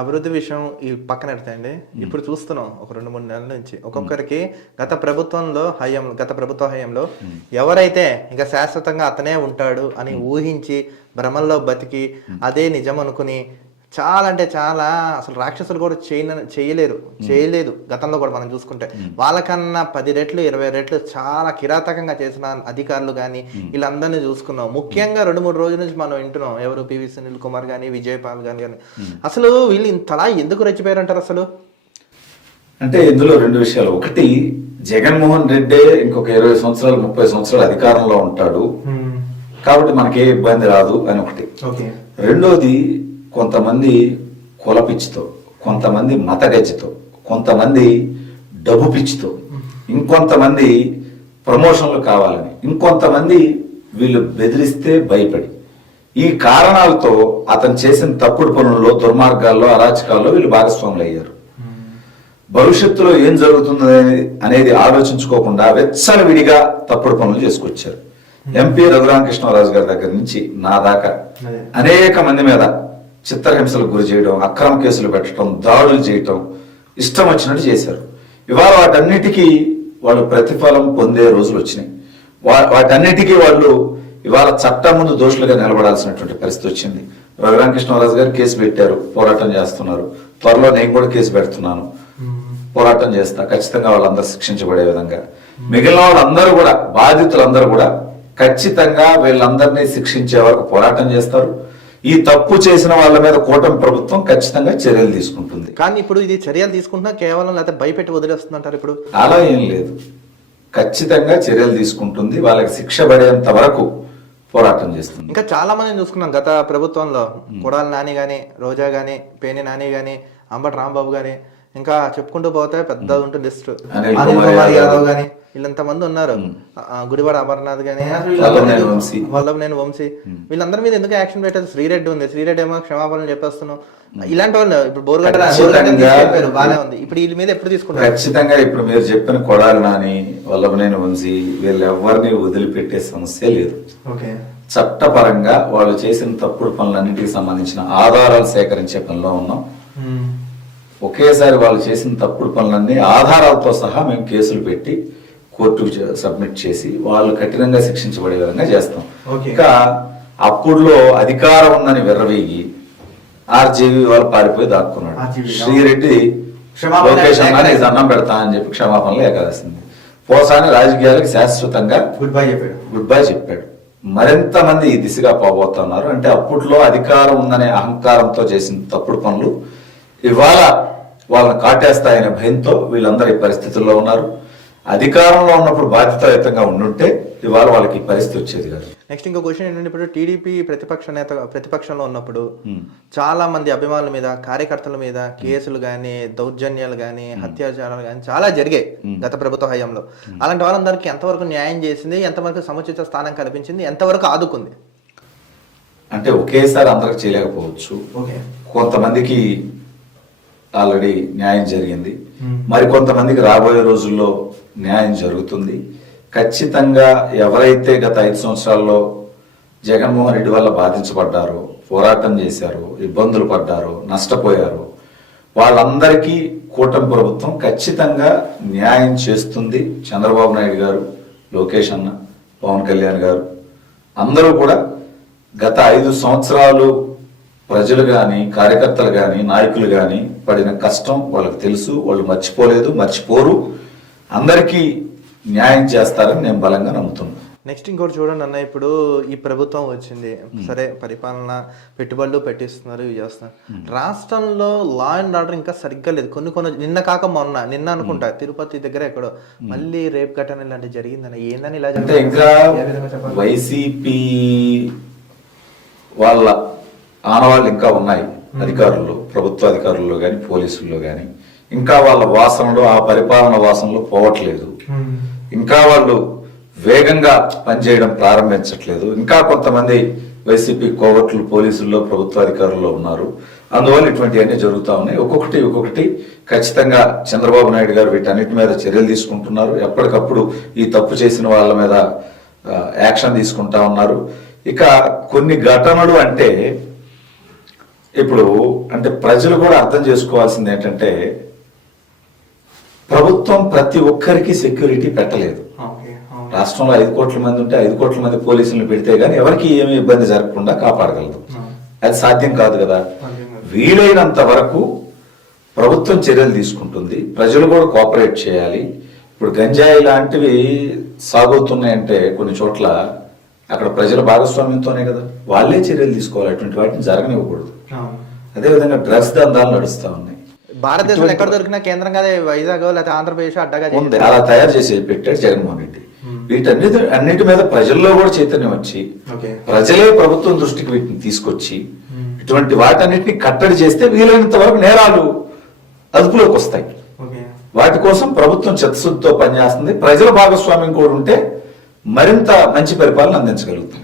అభివృద్ధి విషయం ఈ పక్కన పెడతాయండి. ఇప్పుడు చూస్తున్నాం ఒక 2-3 నెలల నుంచి ఒక్కొక్కరికి గత ప్రభుత్వ హయాంలో ఎవరైతే ఇంకా శాశ్వతంగా అతనే ఉంటాడు అని ఊహించి భ్రమల్లో బతికి అదే నిజం అనుకుని చాలా అంటే చాలా అసలు రాక్షసులు కూడా చేయలేదు గతంలో కూడా మనం చూసుకుంటే వాళ్ళకన్నా 10 రెట్లు 20 రెట్లు చాలా కిరాతకంగా చేసిన అధికారులు కానీ వీళ్ళందరినీ చూసుకున్నాం. ముఖ్యంగా 2-3 రోజుల నుంచి మనం వింటున్నాం ఎవరు పివి సునీల్ కుమార్ కానీ విజయపాల్ కానీ అసలు వీళ్ళు ఇంతలా ఎందుకు రెచ్చిపోయారంటారు అసలు? అంటే ఇందులో 2 విషయాలు. ఒకటి, జగన్మోహన్ రెడ్డి ఇంకొక 20 సంవత్సరాలు 30 సంవత్సరాలు అధికారంలో ఉంటాడు కాబట్టి మనకే ఇబ్బంది రాదు అని ఒకటి. రెండోది, కొంతమంది కుల పిచ్చితో, కొంతమంది మత గజ్జితో, కొంతమంది డబ్బు పిచ్చితో, ఇంకొంతమంది ప్రమోషన్లు కావాలని, ఇంకొంతమంది వీళ్ళు బెదిరిస్తే భయపడి, ఈ కారణాలతో అతను చేసిన తప్పుడు పనుల్లో, దుర్మార్గాల్లో, అరాచకాల్లో వీళ్ళు భాగస్వాములు అయ్యారు. భవిష్యత్తులో ఏం జరుగుతుంది అనేది ఆలోచించుకోకుండా విడిగా తప్పుడు పనులు చేసుకొచ్చారు. ఎంపీ రఘురామకృష్ణరాజు గారి దగ్గర నుంచి నా దాకా అనేక మంది మీద చిత్రహింసలకు గురి చేయడం, అక్రమ కేసులు పెట్టడం, దాడులు చేయటం, ఇష్టం వచ్చినట్టు చేశారు. ఇవాళ వాటన్నిటికీ వాళ్ళు ప్రతిఫలం పొందే రోజులు వచ్చినాయి. వాటన్నిటికీ వాళ్ళు ఇవాళ చట్టం ముందు దోషులుగా నిలబడాల్సినటువంటి పరిస్థితి వచ్చింది. రఘురామకృష్ణరాజు గారు కేసు పెట్టారు, పోరాటం చేస్తున్నారు. త్వరలో నేను కూడా కేసు పెడుతున్నాను, పోరాటం చేస్తా. ఖచ్చితంగా వాళ్ళందరూ శిక్షించబడే విధంగా మిగిలిన వాళ్ళందరూ కూడా, బాధితులందరూ కూడా ఖచ్చితంగా వీళ్ళందరినీ శిక్షించే వరకు పోరాటం చేస్తారు. ఈ తప్పు చేసిన వాళ్ళ మీద కూటమి ప్రభుత్వం ఖచ్చితంగా చర్యలు తీసుకుంటుంది. కానీ ఇప్పుడు ఇది చర్యలు తీసుకుంటున్నా కేవలం లేకపోతే భయపెట్టి వదిలేస్తుందంటారు? ఇప్పుడు అలా ఏం లేదు, ఖచ్చితంగా చర్యలు తీసుకుంటుంది. వాళ్ళకి శిక్ష పడేంత వరకు పోరాటం చేస్తుంది. ఇంకా చాలా మందిని చూసుకున్నాం గత ప్రభుత్వంలో. కొడాలి నాని గాని, రోజా గాని, పేని నాని గాని, అంబటి రాంబాబు గాని, ఇంకా చెప్పుకుంటూ పోతే పెద్ద ఉంటుంది లిస్ట్. అనిల్ కుమార్ యాదవ్ గాని, వీళ్ళంతమంది ఉన్నారు. గుడివాడ అమర్నాథ్ గాని, వల్లభనేని వంశీ, వీళ్ళందరి మీద ఎందుకు యాక్షన్ పెట్టారు? శ్రీరెడ్డి ఉంది, శ్రీరెడ్డి ఏమో క్షమాపణలు చెప్పేస్తున్నాం. ఇలాంటి వాళ్ళు ఇప్పుడు బోరుగడ్డ బాగానే ఉంది. ఇప్పుడు వీళ్ళ మీద ఎప్పుడు తీసుకుంటారు? ఖచ్చితంగా ఇప్పుడు మీరు చెప్పిన కొడాలి నాని, వల్లభనేని వంశీ, వీళ్ళు ఎవరిని వదిలిపెట్టే సమస్య లేదు. చట్టపరంగా వాళ్ళు చేసిన తప్పుడు పనులన్నింటికి సంబంధించిన ఆధారాలు సేకరించే పనిలో ఉన్నాం. ఒకేసారి వాళ్ళు చేసిన తప్పుడు పనులన్నీ ఆధారాలతో సహా మేము కేసులు పెట్టి కోర్టుకు సబ్మిట్ చేసి వాళ్ళు కఠినంగా శిక్షించబడే విధంగా చేస్తాం. ఇంకా అప్పుడులో అధికారం ఉందని విర్రవీగి ఆర్జేవి వాళ్ళు పారిపోయి దాక్కున్నాడు. శ్రీరెడ్డి లోకేష్ అన్న అన్నం పెడతా అని చెప్పి క్షమాపణలు ఎగరేసింది. పోసాని రాజకీయాలకు శాశ్వతంగా గుడ్ బై చెప్పాడు. మరింత మంది ఈ దిశగా పోబోతున్నారు. అంటే అప్పట్లో అధికారం ఉందనే అహంకారంతో చేసిన తప్పుడు పనులు ఇవాళ వాళ్ళని కాటేస్తాయనే భయంతో వీళ్ళందరూ ఈ పరిస్థితుల్లో ఉన్నారు. అధికారంలో ఉన్నప్పుడు బాధ్యతాయుతంగా ఉండుంటే ఇవాళ వాళ్ళకి పరిస్థితి వచ్చేది కాదు. నెక్స్ట్ ఇంకో క్వశ్చన్ ఏంటంటే, ఇప్పుడు టీడీపీ ప్రతిపక్షంలో ఉన్నప్పుడు చాలా మంది అభిమానుల మీద, కార్యకర్తల మీద కేసులు కానీ, దౌర్జన్యాలు కానీ, అత్యాచారాలు కానీ చాలా జరిగాయి గత ప్రభుత్వ హయాంలో. అలాంటి వాళ్ళందరికీ ఎంతవరకు న్యాయం చేసింది, ఎంతవరకు సముచిత స్థానం కల్పించింది, ఎంతవరకు ఆదుకుంది? అంటే ఒకేసారి అందరికి చేయలేకపోవచ్చు. కొంతమందికి ఆల్రెడీ న్యాయం జరిగింది, మరి కొంతమందికి రాబోయే రోజుల్లో న్యాయం జరుగుతుంది. ఖచ్చితంగా ఎవరైతే గత 5 సంవత్సరాల్లో జగన్మోహన్ రెడ్డి వల్ల బాధించబడ్డారో, పోరాటం చేశారో, ఇబ్బందులు పడ్డారో, నష్టపోయారో వాళ్ళందరికీ కూటమి ప్రభుత్వం ఖచ్చితంగా న్యాయం చేస్తుంది. చంద్రబాబు నాయుడు గారు, లోకేష్ అన్న, పవన్ కళ్యాణ్ గారు అందరూ కూడా గత 5 సంవత్సరాలు ప్రజలు కానీ, కార్యకర్తలు కానీ, నాయకులు కానీ పడిన కష్టం వాళ్ళకి తెలుసు. వాళ్ళు మర్చిపోలేదు, మర్చిపోరు. అందరికీ న్యాయం చేస్తారని నేను బలంగా నమ్ముతున్నాను. నెక్స్ట్ ఇంకోటి చూడండి అన్న, ఇప్పుడు ఈ ప్రభుత్వం వచ్చింది, సరే పరిపాలన పెట్టుబడులు పెట్టిస్తున్నారు, ఇవి చేస్తున్నారు. రాష్ట్రంలో లా అండ్ ఆర్డర్ ఇంకా సరిగ్గా లేదు. కొన్ని నిన్న అనుకుంటా తిరుపతి దగ్గర ఎక్కడో మళ్ళీ రేప్ ఘటన ఇలాంటివి జరిగిందని, ఏందని ఇలా అంటే ఇంకా వైసీపీ వాళ్ళ ఆనవాళ్ళు ఇంకా ఉన్నాయి అధికారుల్లో, ప్రభుత్వ అధికారుల్లో కానీ, పోలీసుల్లో కానీ. ఇంకా వాళ్ళ వాసనలో, ఆ పరిపాలన వాసనలో పోవట్లేదు. ఇంకా వాళ్ళు వేగంగా పనిచేయడం ప్రారంభించట్లేదు. ఇంకా కొంతమంది వైసీపీ కోవట్లు పోలీసుల్లో, ప్రభుత్వ అధికారుల్లో ఉన్నారు. అందువల్ల ఇటువంటివన్నీ జరుగుతూ ఉన్నాయి. ఒక్కొక్కటి ఖచ్చితంగా చంద్రబాబు నాయుడు గారు వీటన్నిటి మీద చర్యలు తీసుకుంటున్నారు. ఎప్పటికప్పుడు ఈ తప్పు చేసిన వాళ్ళ మీద యాక్షన్ తీసుకుంటా ఉన్నారు. ఇక కొన్ని ఘటనలు అంటే ఇప్పుడు అంటే ప్రజలు కూడా అర్థం చేసుకోవాల్సింది ఏంటంటే ప్రభుత్వం ప్రతి ఒక్కరికి సెక్యూరిటీ పెట్టలేదు. రాష్ట్రంలో 5 కోట్ల మంది ఉంటే 5 కోట్ల మంది పోలీసులను పెడితే గానీ ఎవరికి ఏమీ ఇబ్బంది జరగకుండా కాపాడగలదు. అది సాధ్యం కాదు కదా. వీలైనంత వరకు ప్రభుత్వం చర్యలు తీసుకుంటుంది, ప్రజలు కూడా కోఆపరేట్ చేయాలి. ఇప్పుడు గంజాయి లాంటివి సాగుతున్నాయంటే కొన్ని చోట్ల అక్కడ ప్రజల భాగస్వామ్యంతోనే కదా, వాళ్ళే చర్యలు తీసుకోవాలి, అటువంటి వాటిని జరగనివ్వకూడదు. అదేవిధంగా డ్రగ్స్ దందాలు నడుస్తా ఉన్నాయి. భారతదేశంలో ఎక్కడ దొరికినా కేంద్రం కదా వైజాగ్ లేకపోతే ఆంధ్రప్రదేశ్ అడ్డగా ఉంది, అలా తయారు చేసి పెట్టాడు జగన్మోహన్ రెడ్డి. అన్నిటి మీద ప్రజల్లో కూడా చైతన్యం వచ్చి ప్రజలే ప్రభుత్వం దృష్టికి వీటిని తీసుకొచ్చి ఇటువంటి వాటన్నిటిని కట్టడి చేస్తే వీలైనంత వరకు నేరాలు అదుపులోకి వస్తాయి. వాటి కోసం ప్రభుత్వం చిత్తశుద్ధితో పనిచేస్తుంది. ప్రజల భాగస్వామ్యం కూడా ఉంటే మరింత మంచి పరిపాలన అందించగలుగుతాం.